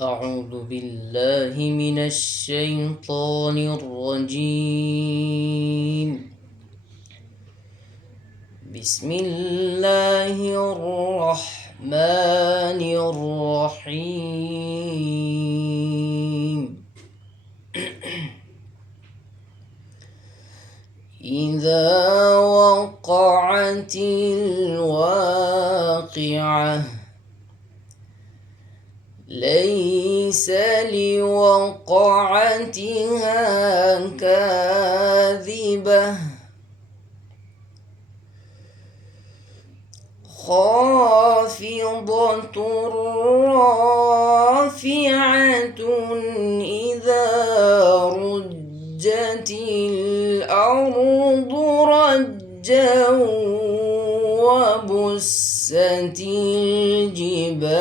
أعوذ بالله من الشيطان الرجيم. بسم الله الرحمن الرحيم. إذا وقعت الواقعة ليس لوقعتها كاذبة خافضة رافعة إذا رجت الأرض رجا وبست الجبال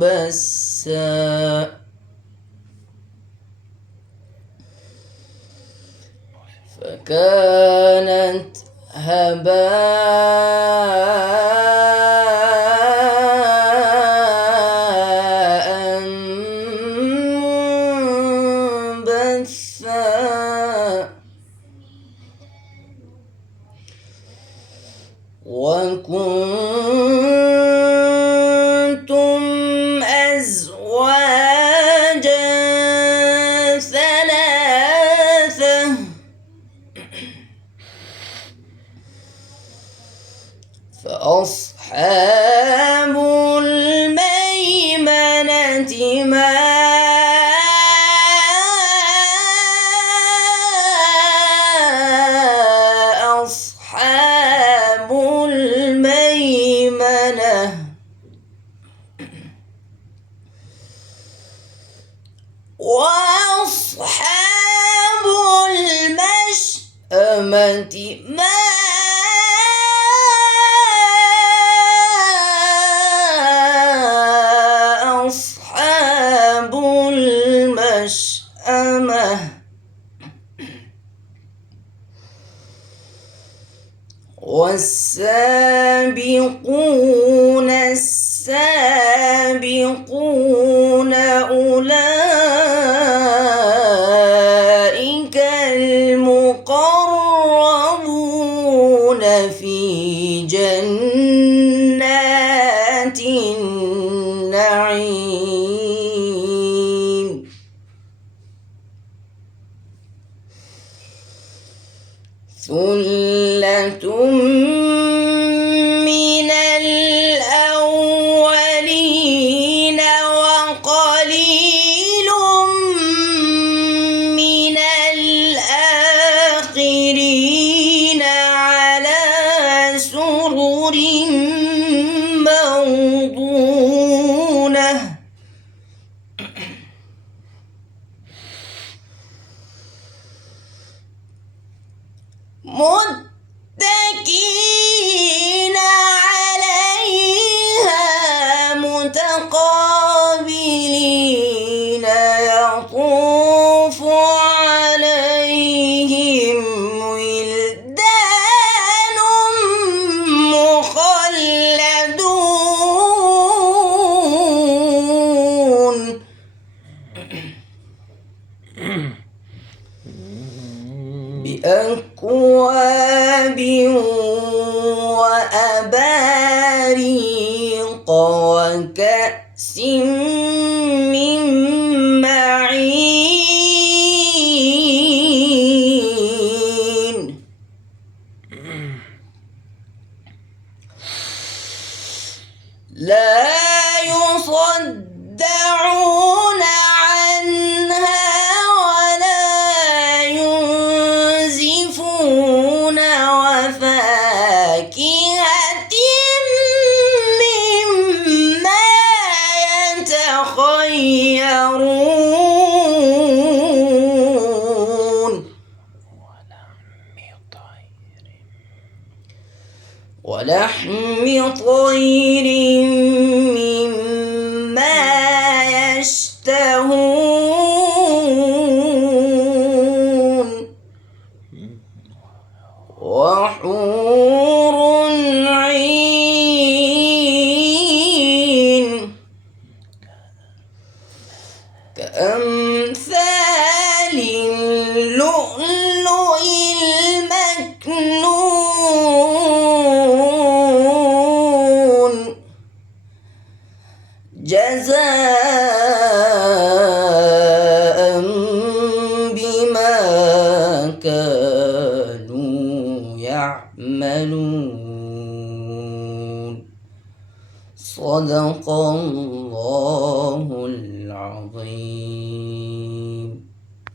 بسا فكانت هباء منبثا وكنتم أزواجا ثلاثة فأصحاب الميمنة ما أصحاب الميمنة وأصحاب المشأمة ما أصحاب المشأمة والسابقون السابقون أولئك المقربون في جنات النعيم ثلة من الأولين وقليل من الآخرين على سرر موضونة متكئين عليها متقابلين يطوف عليهم ولدان مخلدون بأكواب وأباريق وكأس من معين لا يصدعون عنها ولا ينزفون وفاكهة مما يتخيرون ولحم طير مما يشتهون وحور عين صدق الله العظيم.